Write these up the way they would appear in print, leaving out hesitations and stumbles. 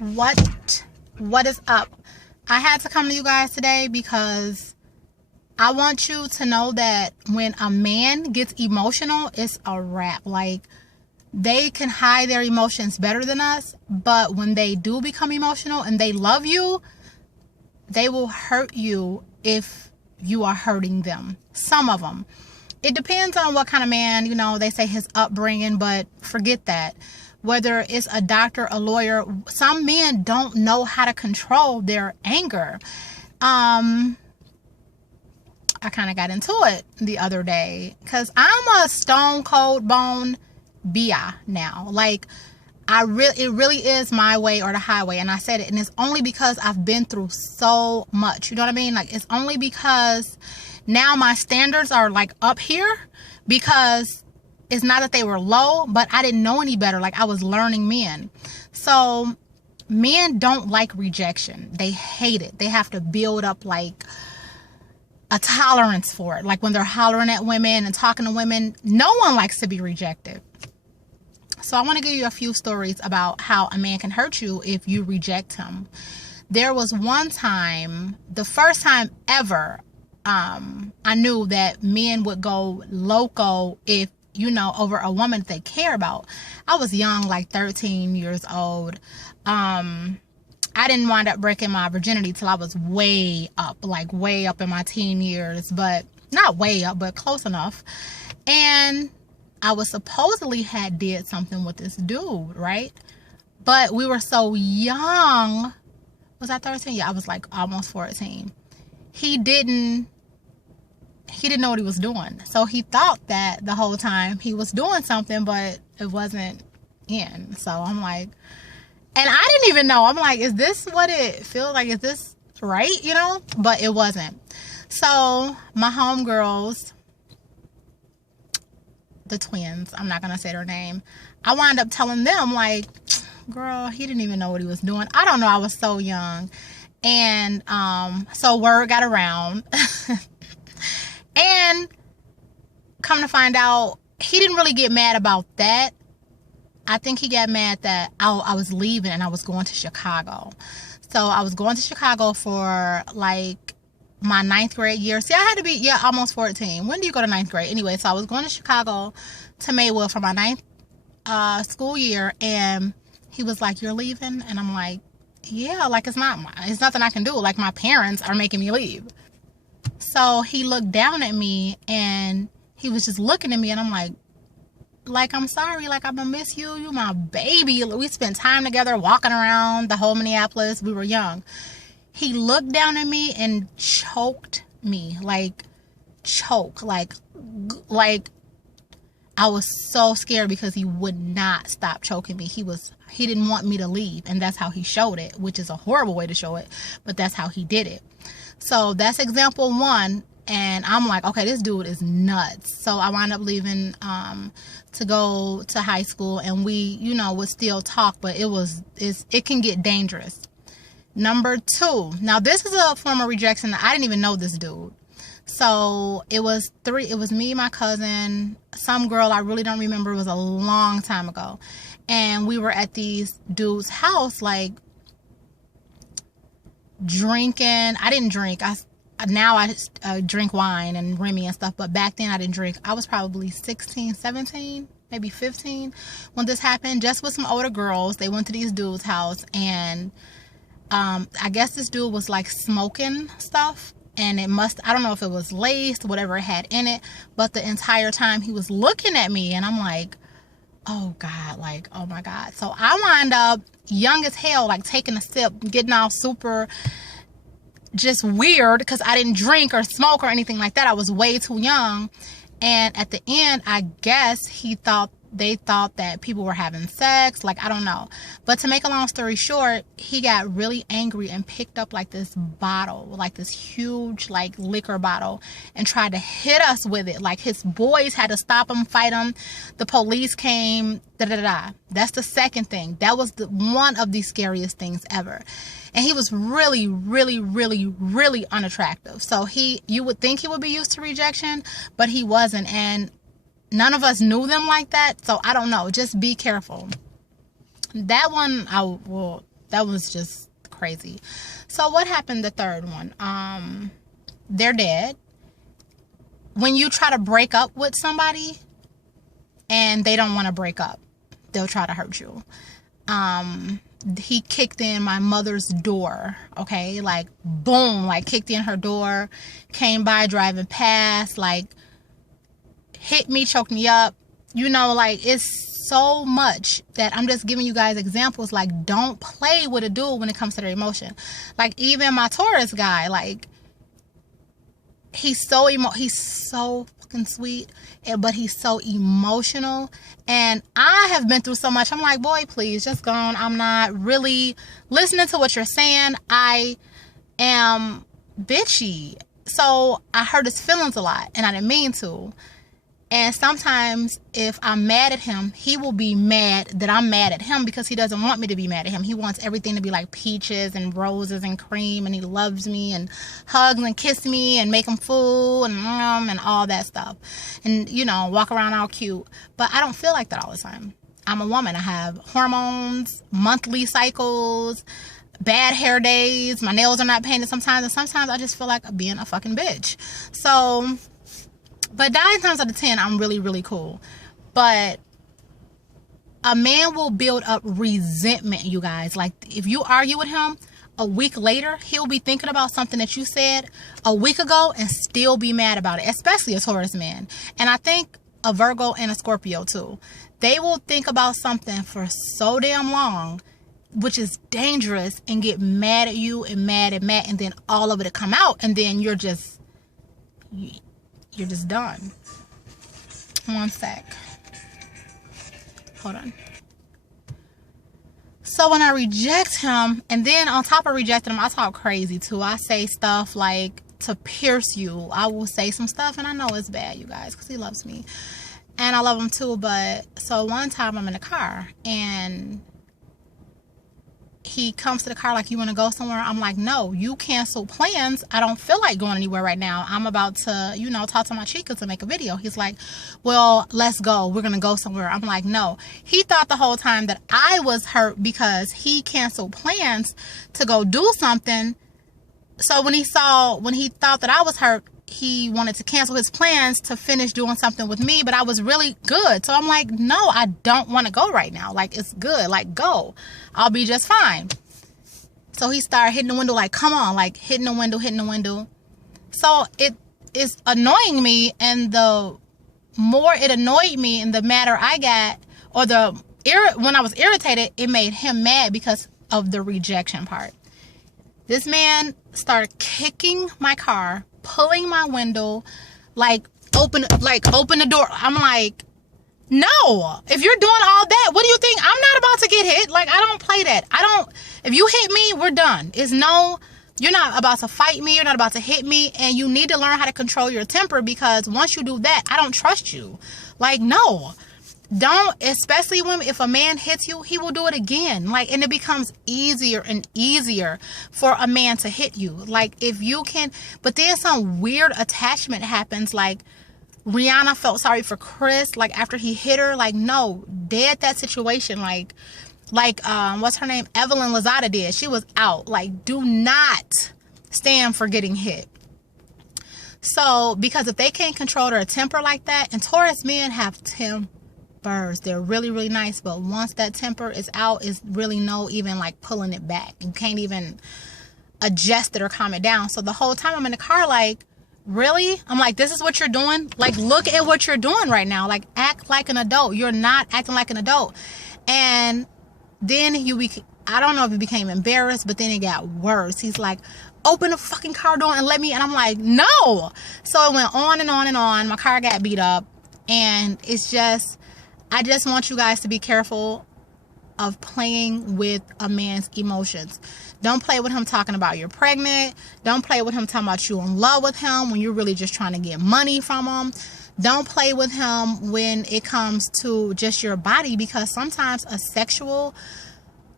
What is up? I had to come to you guys today because I want you to know that when a man gets emotional, it's a wrap. Like, they can hide their emotions better than us, but when they do become emotional and they love you, they will hurt you if you are hurting them. Some of them. It depends on what kind of man, they say his upbringing, but forget that. Whether it's a doctor, a lawyer, some men don't know how to control their anger. I kind of got into it the other day because I'm a stone cold bone BI now. Like, it really is my way or the highway. And I said it, and it's only because I've been through so much. You know what I mean? Like, it's only because now my standards are like up here, because it's not that they were low, but I didn't know any better. Like, I was learning men. So men don't like rejection. They hate it. They have to build up like a tolerance for it. Like when they're hollering at women and talking to women, no one likes to be rejected. So I want to give you a few stories about how a man can hurt you if you reject him. There was one time, the first time ever, I knew that men would go loco if, over a woman that they care about. I was young, like 13 years old. I didn't wind up breaking my virginity till I was way up in my teen years, but not way up, but close enough. And I was supposedly had did something with this dude, right? But we were so young. Was I 13? Yeah, I was like almost 14. He didn't know what he was doing. So he thought that the whole time he was doing something, but it wasn't in. So I'm like, and I didn't even know. I'm like, is this what it feels like? Is this right? But it wasn't. So my homegirls, the twins, I'm not going to say their name, I wound up telling them, like, girl, he didn't even know what he was doing. I don't know. I was so young. And so word got around. And come to find out, he didn't really get mad about that. I think he got mad that I was leaving and I was going to Chicago. So I was going to Chicago for like my 9th grade year. See, I had to be, almost 14. When do you go to 9th grade? Anyway, so I was going to Chicago to Maywood for my 9th school year. And he was like, you're leaving? And I'm like, yeah, like it's nothing I can do. Like, my parents are making me leave. So he looked down at me and he was just looking at me, and I'm like, I'm sorry, like, I'm gonna miss you. You my baby. We spent time together walking around the whole Minneapolis. We were young. He looked down at me and choked me, like I was so scared because he would not stop choking me. He didn't want me to leave, and that's how he showed it, which is a horrible way to show it, but that's how he did it. So that's example one. And I'm like, okay, this dude is nuts. So I wound up leaving to go to high school, and we, would still talk, but it can get dangerous. Number two. Now, this is a form of rejection. I didn't even know this dude. So it was me, my cousin, some girl I really don't remember. It was a long time ago. And we were at these dudes' house, like, drinking. I didn't drink. Now I drink wine and Remy and stuff, but back then I didn't drink. I was probably 16, 17, maybe 15 when this happened, just with some older girls. They went to these dudes' house, and I guess this dude was like smoking stuff, and I don't know if it was laced, whatever it had in it, but the entire time he was looking at me, and I'm like, oh God, like, oh my God. So I wind up young as hell, like taking a sip, getting all super just weird because I didn't drink or smoke or anything like that. I was way too young. And at the end, I guess they thought that people were having sex. Like, I don't know. But to make a long story short, he got really angry and picked up like this bottle, like this huge like liquor bottle, and tried to hit us with it. Like, his boys had to stop him, fight him. The police came. That's the second thing. That was one of the scariest things ever. And he was really, really, really, really unattractive. So you would think he would be used to rejection, but he wasn't. And none of us knew them like that. So I don't know. Just be careful. That one, That was just crazy. So what happened the third one? They're dead. When you try to break up with somebody and they don't want to break up, they'll try to hurt you. He kicked in my mother's door, okay? Like, boom, like kicked in her door, came by driving past, like hit me, choked me up. You know, like, it's so much that I'm just giving you guys examples. Like, don't play with a dude when it comes to their emotion. Like, even my Taurus guy, like, he's so fucking sweet, but he's so emotional. And I have been through so much. I'm like, boy, please just go on. I'm not really listening to what you're saying. I am bitchy. So I hurt his feelings a lot, and I didn't mean to. And sometimes if I'm mad at him, he will be mad that I'm mad at him because he doesn't want me to be mad at him. He wants everything to be like peaches and roses and cream, and he loves me and hugs and kisses me and make him food and all that stuff. And, you know, walk around all cute. But I don't feel like that all the time. I'm a woman. I have hormones, monthly cycles, bad hair days. My nails are not painted sometimes. And sometimes I just feel like being a fucking bitch. So... but 9 times out of 10, I'm really, really cool. But a man will build up resentment, you guys. Like, if you argue with him, a week later, he'll be thinking about something that you said a week ago and still be mad about it, especially a Taurus man. And I think a Virgo and a Scorpio, too. They will think about something for so damn long, which is dangerous, and get mad at you and mad, and then all of it come out, and then you're just done. One sec. Hold on. So when I reject him, and then on top of rejecting him, I talk crazy too. I say stuff like to pierce you. I will say some stuff, and I know it's bad, you guys, because he loves me. And I love him too. But so one time I'm in the car, and he comes to the car like, you want to go somewhere? I'm like, no, you cancel plans. I don't feel like going anywhere right now. I'm about to, you know, talk to my chica to make a video. He's like, well, let's go. We're going to go somewhere. I'm like, no. He thought the whole time that I was hurt because he canceled plans to go do something. So when he thought that I was hurt, he wanted to cancel his plans to finish doing something with me, but I was really good. So I'm like, no, I don't want to go right now. Like, it's good. Like, go. I'll be just fine. So he started hitting the window, like, come on, like hitting the window. So it is annoying me. And the more it annoyed me and the madder I got, or when I was irritated, it made him mad because of the rejection part. This man started kicking my car, pulling my window, like open the door. I'm like, no, if you're doing all that, what do you think? I'm not about to get hit. Like, I don't play that. If you hit me, we're done. You're not about to fight me. You're not about to hit me. And you need to learn how to control your temper, because once you do that, I don't trust you. Like, no. Don't, especially if a man hits you, he will do it again. Like, and it becomes easier and easier for a man to hit you. Like, if you can, but then some weird attachment happens. Like, Rihanna felt sorry for Chris, like, after he hit her. Like, no, dead that situation. Like, what's her name? Evelyn Lozada did. She was out. Like, do not stand for getting hit. So, because if they can't control their temper like that, and Taurus men have tempers. They're really, really nice, but once that temper is out, it's really no even like pulling it back. You can't even adjust it or calm it down. So the whole time I'm in the car, like, really? I'm like, this is what you're doing? Like, look at what you're doing right now. Like, act like an adult. You're not acting like an adult. And then I don't know if he became embarrassed, but then it got worse. He's like, open the fucking car door and let me. And I'm like, no. So it went on and on and on. My car got beat up. And it's just, I just want you guys to be careful of playing with a man's emotions. Don't play with him talking about you're pregnant. Don't play with him talking about you in love with him when you're really just trying to get money from him. Don't play with him when it comes to just your body, because sometimes a sexual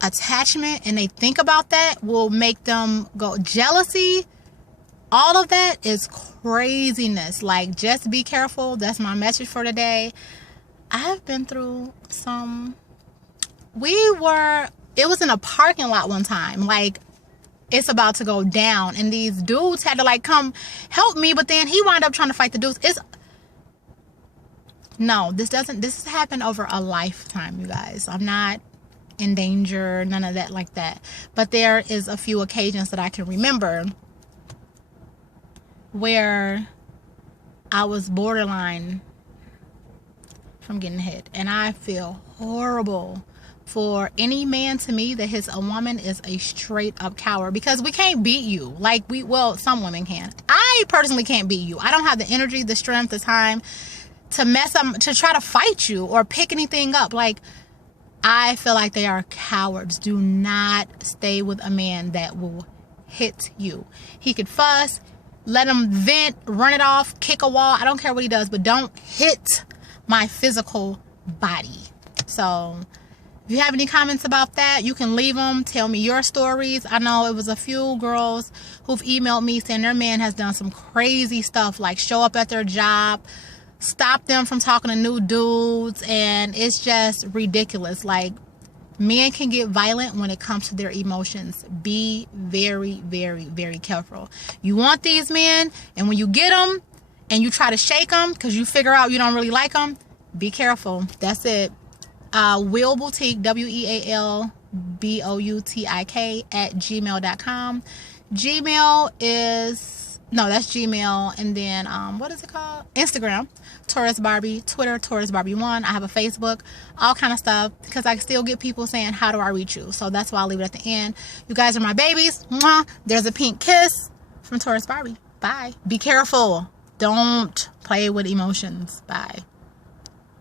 attachment, and they think about that, will make them go jealousy. All of that is craziness. Like, just be careful. That's my message for today. I have been through we were It was in a parking lot one time. Like, it's about to go down. And these dudes had to, like, come help me. But then he wound up trying to fight the dudes. No, this has happened over a lifetime, you guys. I'm not in danger, none of that like that. But there is a few occasions that I can remember where I was borderline from getting hit. And I feel horrible for any man, to me, that hits a woman is a straight up coward, because we can't beat you. Like, well, some women can. I personally can't beat you. I don't have the energy, the strength, the time to to try to fight you or pick anything up. Like, I feel like they are cowards. Do not stay with a man that will hit you. He could fuss, let him vent, run it off, kick a wall. I don't care what he does, but don't hit my physical body. So if you have any comments about that, you can leave them. Tell me your stories. I know it was a few girls who've emailed me saying their man has done some crazy stuff, like show up at their job, stop them from talking to new dudes, and it's just ridiculous. Like, men can get violent when it comes to their emotions. Be very, very, very careful. You want these men, and when you get them and you try to shake them because you figure out you don't really like them, be careful. That's it. Will Boutique, WEALBOUTIK @gmail.com. Gmail is, no, that's Gmail. And then, what is it called? Instagram, Taurus Barbie. Twitter, Taurus Barbie 1. I have a Facebook, all kind of stuff, because I still get people saying, how do I reach you? So that's why I'll leave it at the end. You guys are my babies. Mwah. There's a pink kiss from Taurus Barbie. Bye. Be careful. Don't play with emotions. Bye.